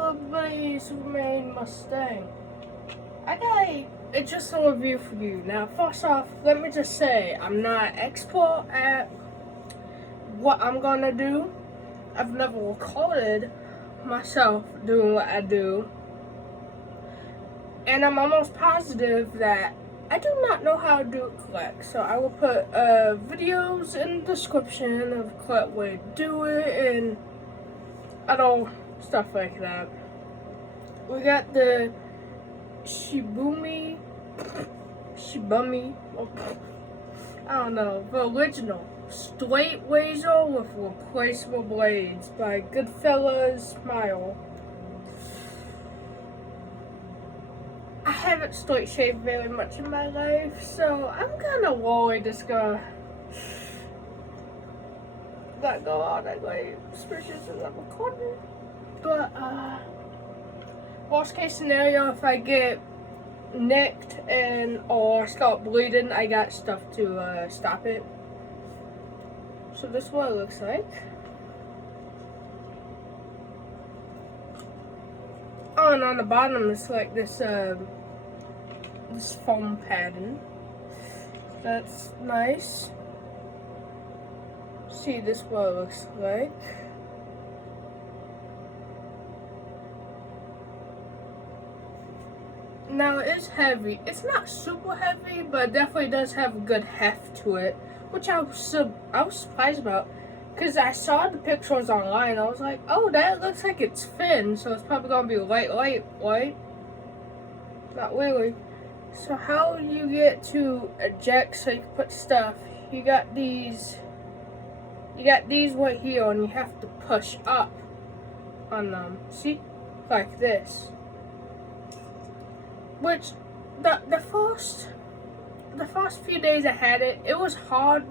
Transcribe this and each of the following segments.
Everybody's main Mustang. I got it's just a review for you. Now, first off, let me just say I'm not an expert at what I'm gonna do. I've never recorded myself doing what I do, and I'm almost positive that I do not know how to do it correct. So I will put videos in the description of the correct way to do it and other stuff like that. We got the 𝓤𝓲𝓲𝓫𝓾𝓶𝓲, I don't know, the original straight razor with replaceable blades by 𝓸𝓻𝓲𝓰𝓲𝓷𝓪𝓵. I haven't straight shaved very much in my life, so I'm kind of worried it's gonna not go all that way, especially since I'm recording. But worst case scenario, if I get nicked and or start bleeding, I got stuff to stop it. So this is what it looks like. Oh, and on the bottom it's like this this foam pattern. That's nice. See, this is what it looks like. Now it is heavy. It's not super heavy, but it definitely does have a good heft to it, which I was surprised about, because I saw the pictures online. I was like, oh, that looks like it's thin, so it's probably gonna be light, right? Not really. So how you get to eject so you can put stuff? You got these right here, and you have to push up on them. See, like this. Which the first few days I had it, it was hard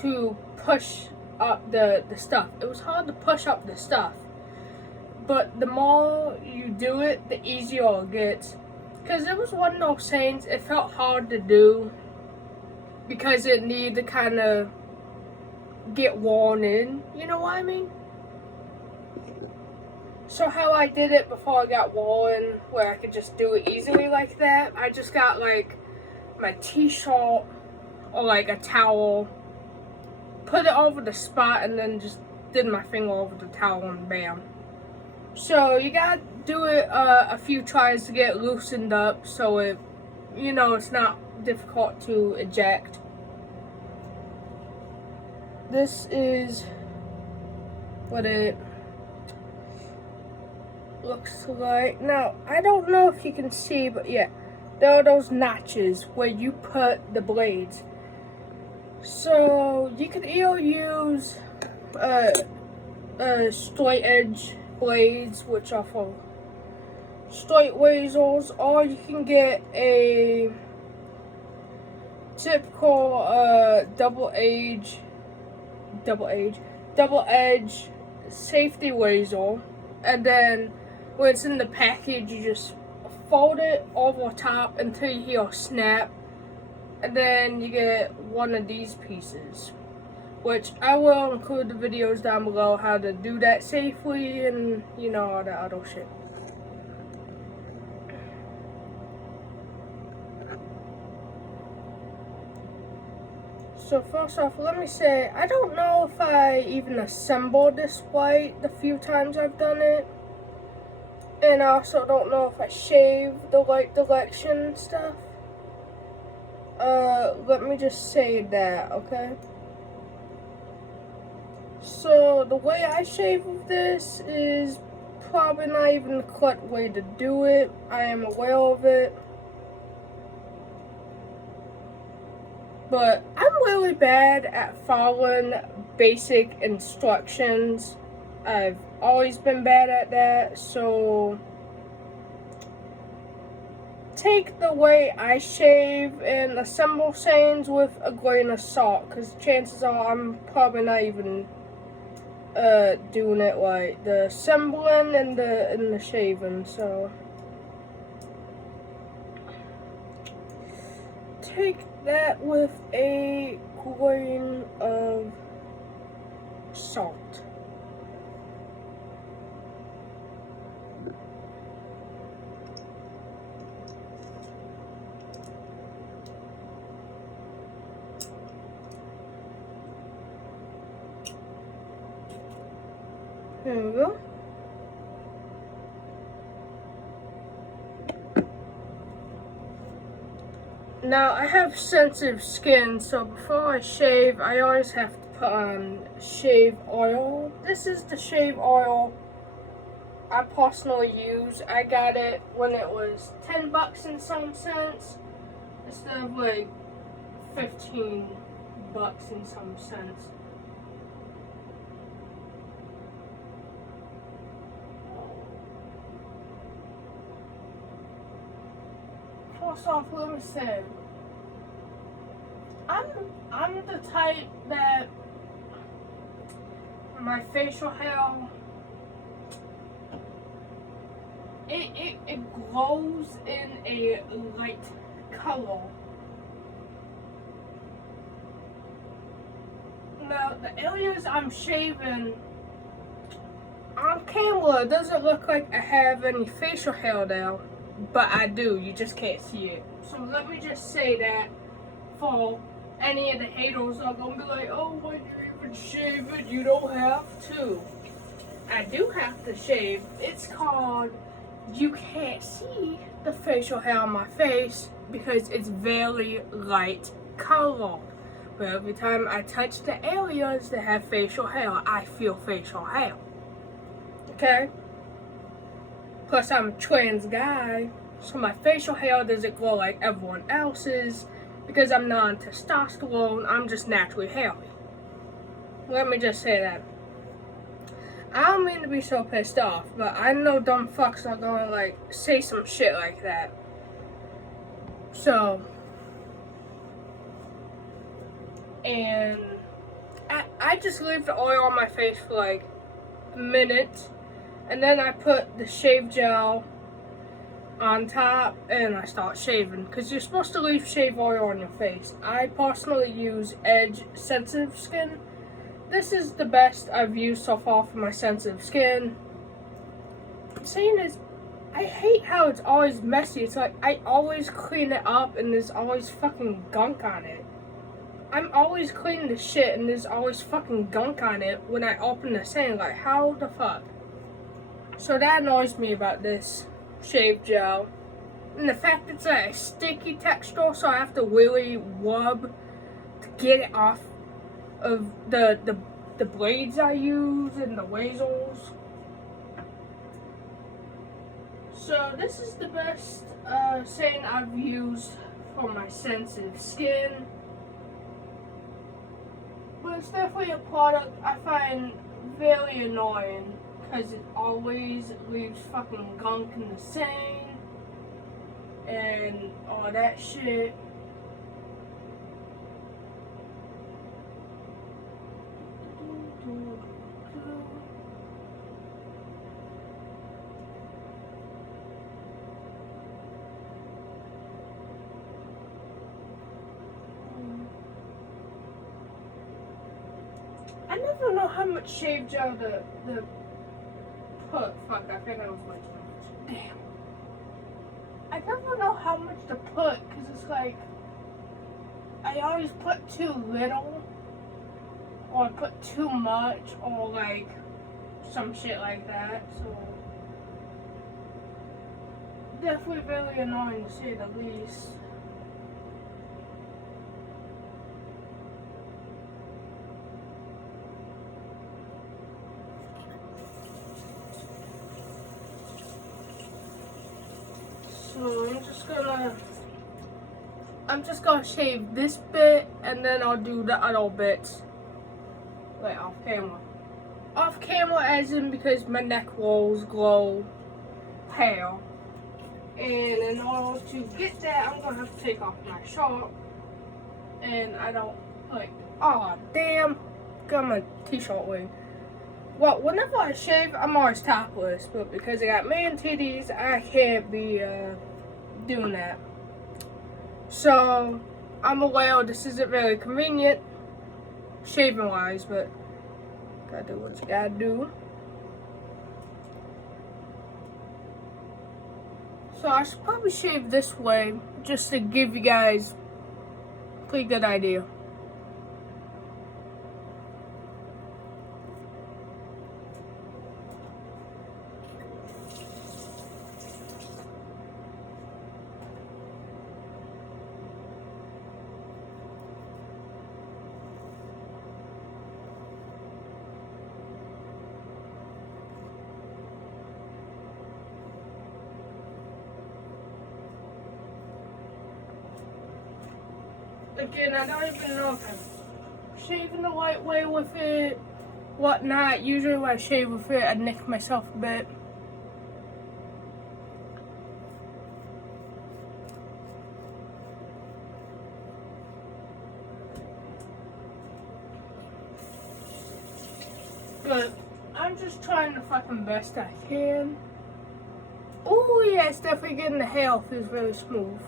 to push up the stuff. It was hard to push up the stuff. But the more you do it, the easier it gets. Because it was one of those things, it felt hard to do because it needed to kind of get worn in. You know what I mean? So how I did it before I got worn, where I could just do it easily like that, I just got like my t-shirt or like a towel, put it over the spot, and then just did my finger over the towel and bam. So you gotta do it a few tries to get it loosened up so it, you know, it's not difficult to eject. This is what it looks like. Now, I don't know if you can see, but yeah, there are those notches where you put the blades. So you can either use straight edge blades, which are for straight razors, or you can get a typical double edge safety razor, and then when it's in the package, you just fold it over top until you hear a snap, and then you get one of these pieces, which I will include the videos down below how to do that safely and, you know, all that other shit. So first off, let me say, I don't know if I even assembled this right the few times I've done it. And I also don't know if I shaved the right direction stuff. Let me just say that, okay? So the way I shave with this is probably not even the correct way to do it. I am aware of it. But I'm really bad at following basic instructions. I've always been bad at that, so take the way I shave and assemble sayings with a grain of salt, because chances are I'm probably not even doing it right. The assembling and the shaving, so take that with a grain of salt. There we go. Now, I have sensitive skin, so before I shave, I always have to put on shave oil. This is the shave oil I personally use. I got it when it was 10 bucks and some cents instead of like 15 bucks and some cents. First off, let me say, I'm the type that my facial hair, it glows in a light color. Now, the areas I'm shaving on camera, it doesn't look like I have any facial hair there, but I do. You just can't see it. So let me just say that for any of the haters are gonna be like, oh, why do you even shave it? You don't have to. I do have to shave. It's called, you can't see the facial hair on my face because it's very light color. But every time I touch the areas that have facial hair, I feel facial hair. Okay? Plus, I'm a trans guy, so my facial hair doesn't glow like everyone else's because I'm not on testosterone. I'm just naturally hairy. Let me just say that. I don't mean to be so pissed off, but I know dumb fucks are gonna like say some shit like that. So, and I just leave the oil on my face for like a minute, and then I put the shave gel on top and I start shaving, because you're supposed to leave shave oil on your face. I personally use Edge sensitive skin. This is the best I've used so far for my sensitive skin. Saying is, I hate how it's always messy. It's like I always clean it up and there's always fucking gunk on it. I'm always cleaning the shit and there's always fucking gunk on it when I open the sand. Like, how the fuck? So that annoys me about this shave gel. And the fact it's a sticky texture, so I have to really rub to get it off of the blades I use and the razors. So this is the best saying I've used for my sensitive skin. But it's definitely a product I find very annoying because it always leaves fucking gunk in the sand and all that shit. I never know how much shave gel to put. Fuck, I think I was way too much. Damn. I never know how much to put, because it's like, I always put too little, or I put too much, or like, some shit like that, so. Definitely very annoying to say the least. So I'm just gonna shave this bit and then I'll do the other bits like off camera. Off camera as in because my neck rolls glow hair. And in order to get that, I'm gonna have to take off my shirt. And I don't like, oh damn, got my t-shirt wing. Well, whenever I shave, I'm always topless, but because I got man titties, I can't be doing that. So, I'm aware this isn't very convenient, shaving wise, but Gotta do what you gotta do. So I should probably shave this way just to give you guys a pretty good idea. Again, I don't even know if I'm shaving the right way with it, whatnot. Usually when I shave with it, I nick myself a bit. But I'm just trying the fucking best I can. Oh yeah, it's definitely getting the hair off. It's really smooth.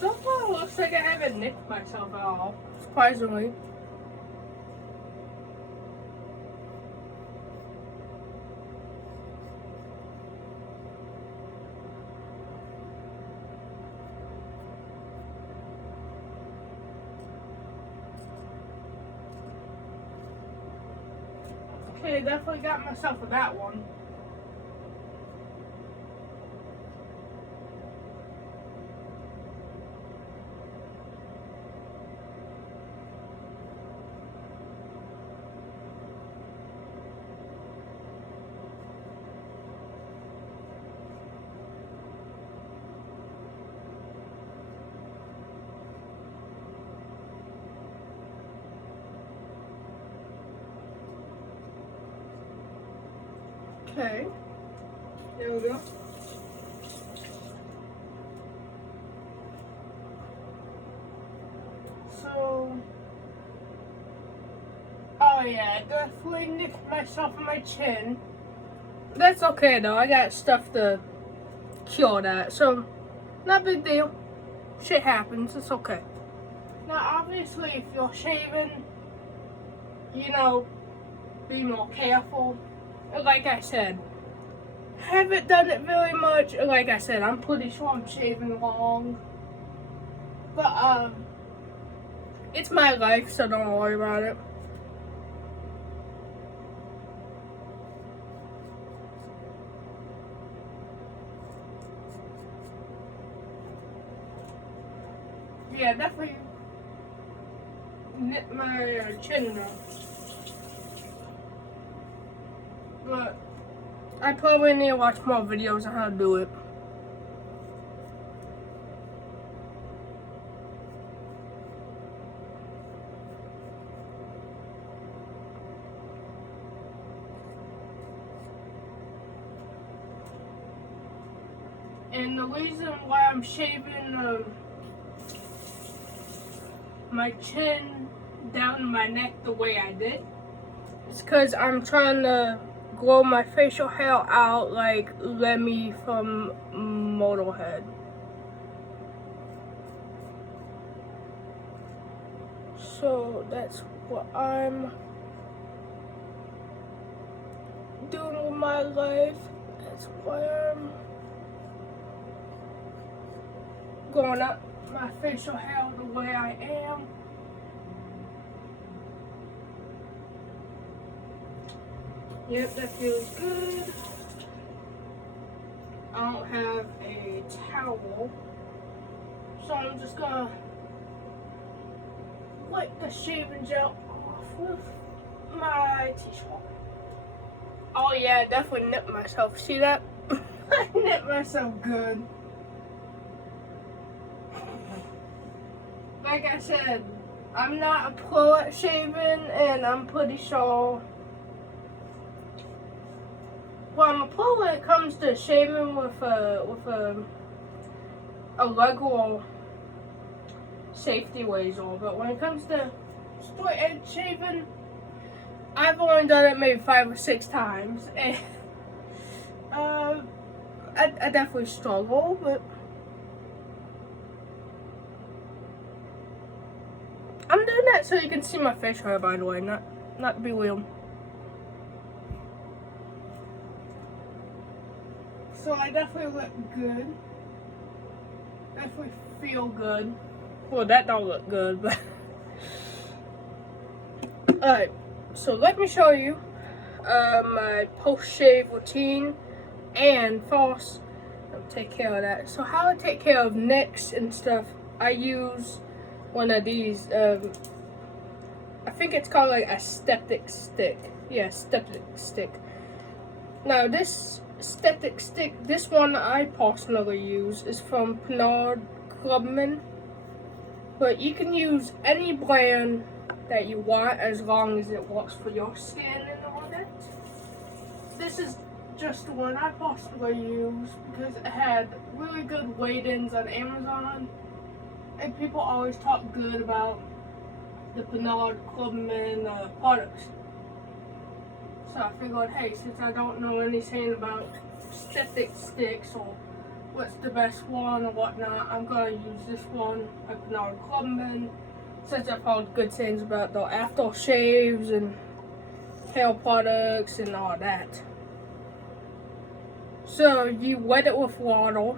So far, it looks like I haven't nicked myself at all, surprisingly. Okay, definitely got myself with that one. Okay, there we go. So, oh yeah, I definitely nicked myself in my chin. That's okay though, I got stuff to cure that, so not a big deal. Shit happens, it's okay. Now obviously if you're shaving, you know, be more careful. Like I said, haven't done it very much. Like I said, I'm pretty sure I'm shaving long. But, it's my life, so don't worry about it. Yeah, definitely nip my chin up. But I probably need to watch more videos on how to do it. And the reason why I'm shaving my chin down to my neck the way I did is because I'm trying to grow my facial hair out like Lemmy from Motorhead. So that's what I'm doing with my life. That's why I'm growing up my facial hair the way I am. Yep, that feels good. I don't have a towel, so I'm just gonna wipe the shaving gel off with my t-shirt. Oh yeah, I definitely nipped myself. See that? I nipped myself good. Like I said, I'm not a pro at shaving, and I'm pretty sure. Well, I'm a pro when it comes to shaving with a regular safety razor, but when it comes to straight edge shaving, I've only done it maybe 5 or 6 times, and I definitely struggle, but I'm doing that so you can see my facial hair, by the way, not to be weird. So I definitely look good. Definitely feel good. Well, that don't look good, but alright. So let me show you my post-shave routine and false. I'll take care of that. So how I take care of nicks and stuff, I use one of these. I think it's called like a 𝓸𝓻𝓲𝓫𝓾𝓶𝓲 stick. Yeah, 𝓸𝓻𝓲𝓫𝓾𝓶𝓲 stick. Now this 𝓸𝓻𝓲𝓫𝓾𝓶 stick, this one I personally use is from 𝓻𝓪𝔃𝓸𝓻. But you can use any brand that you want as long as it works for your skin and all that. This is just the one I personally use because it had really good ratings on Amazon, and people always talk good about the 𝓻𝓪𝔃𝓸𝓵 products. So I figured, hey, since I don't know anything about 𝓸𝓻𝓲𝓫𝓾𶉼 sticks or what's the best one or whatnot, I'm gonna use this one, 𝓻𝓪𝔃𝓸𝓵, since I've heard good things about the aftershaves and hair products and all that. So you wet it with water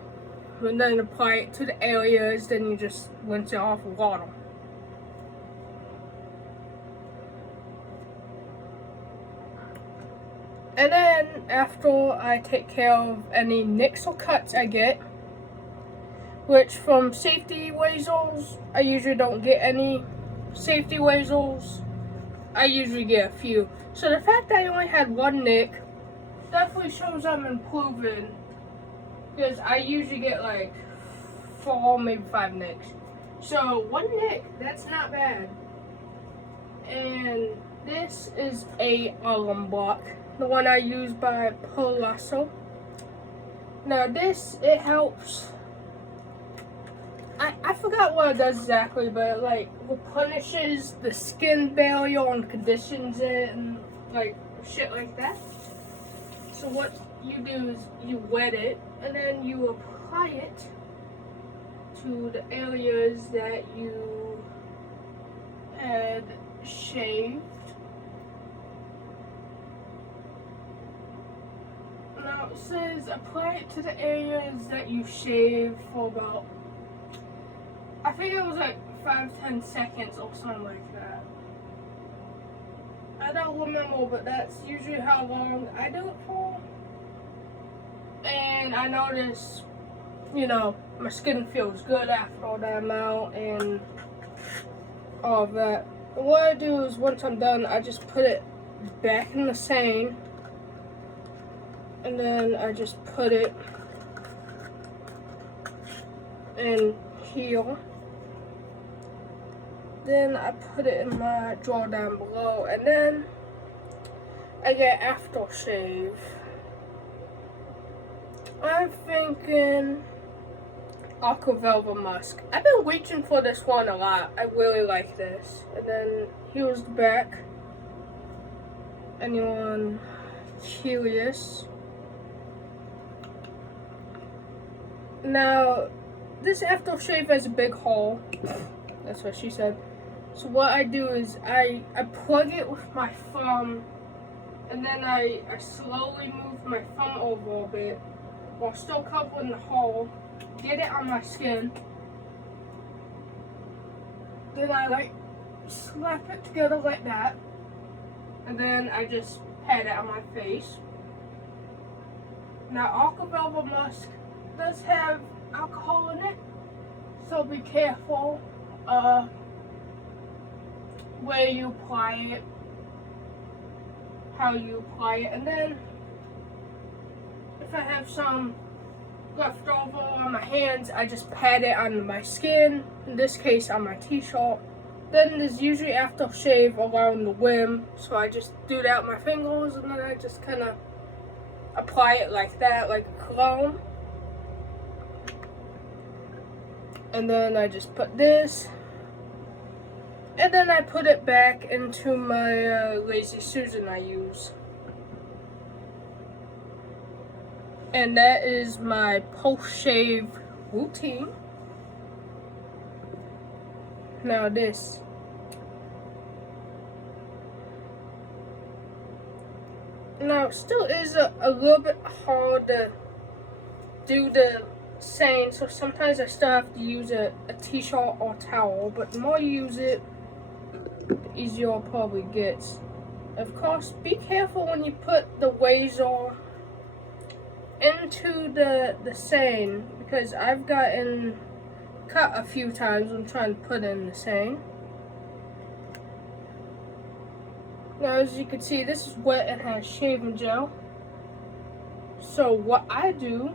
and then apply it to the areas, then you just rinse it off with water. And then after I take care of any nicks or cuts I get, which from safety razors, I usually don't get any safety razors. I usually get a few. So the fact that I only had one nick definitely shows I'm improving, because I usually get like 4, maybe 5 nicks. So one nick, that's not bad. And this is a alum block, the one I use by 𝓸𝓻𝓲𝓫𝓾. Now this, it helps. I forgot what it does exactly, but it like replenishes the skin barrier and conditions it and like shit like that. So what you do is you wet it and then you apply it to the areas that you had shaved. Now it says apply it to the areas that you shaved for about, I think it was like 5-10 seconds or something like that. I don't remember, but that's usually how long I do it for. And I notice, you know, my skin feels good after all that amount and all of that. And what I do is once I'm done, I just put it back in the same. And then I just put it in here. Then I put it in my drawer down below, and then I get aftershave. I'm thinking 𝓸𝓻𝓲𝓰𝓱𝓽. I've been reaching for this one a lot. I really like this. And then here's the back. Anyone curious? Now, this aftershave has a big hole. That's what she said. So what I do is I plug it with my thumb, and then I slowly move my thumb over a bit while still covering the hole, get it on my skin. Then I like slap it together like that, and then I just pat it on my face. Now 𝓸𝓻𝓲𝓰𝓱𝓽 does have alcohol in it, so be careful where you apply it, how you apply it. And then if I have some left over on my hands, I just pat it on my skin, in this case on my t-shirt. Then there's usually aftershave around the rim, so I just do that with my fingers, and then I just kind of apply it like that, like a cologne. And then I just put this, and then I put it back into my Lazy Susan I use. And that is my post-shave routine. Now this. Now it still is a little bit hard to do the same, so sometimes I still have to use a t-shirt or towel, but the more you use it, the easier it probably gets. Of course, be careful when you put the 𝓲𝓲𝓲 into the 𝓻, because I've gotten cut a few times when trying to put in the 𝓻. Now, as you can see, this is wet and has shaving gel. So what I do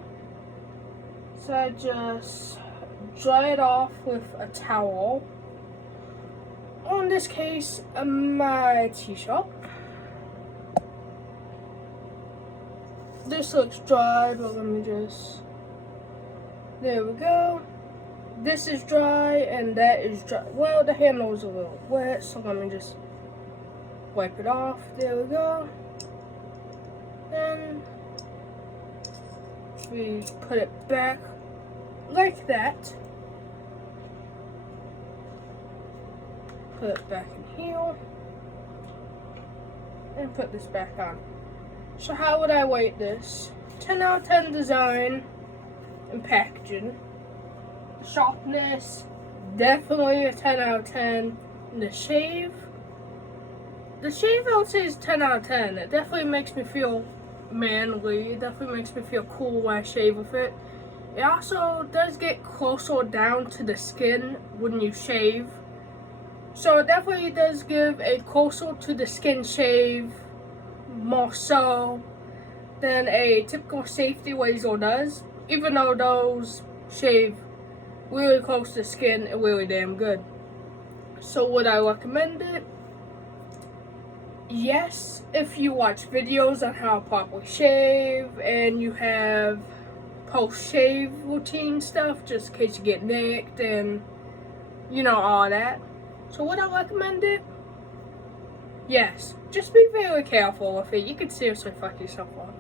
is I just dry it off with a towel. Or in this case, my t-shirt. This looks dry, but let me just, there we go. This is dry and that is dry. Well, the handle is a little wet, so let me just wipe it off. There we go. Then we put it back like that. Put it back in here. And put this back on. So how would I weight this? 10 out of 10 design and packaging. The sharpness, definitely a 10 out of 10. And the shave I would say is 10 out of 10. It definitely makes me feel manly. It definitely makes me feel cool when I shave with it. It also does get closer down to the skin when you shave. So it definitely does give a closer to the skin shave, more so than a typical safety razor does. Even though those shave really close to the skin and really damn good. So would I recommend it? Yes, if you watch videos on how to properly shave and you have post-shave routine stuff just in case you get nicked and you know all that. So would I recommend it? Yes. Just be very careful with it. You could seriously fuck yourself up.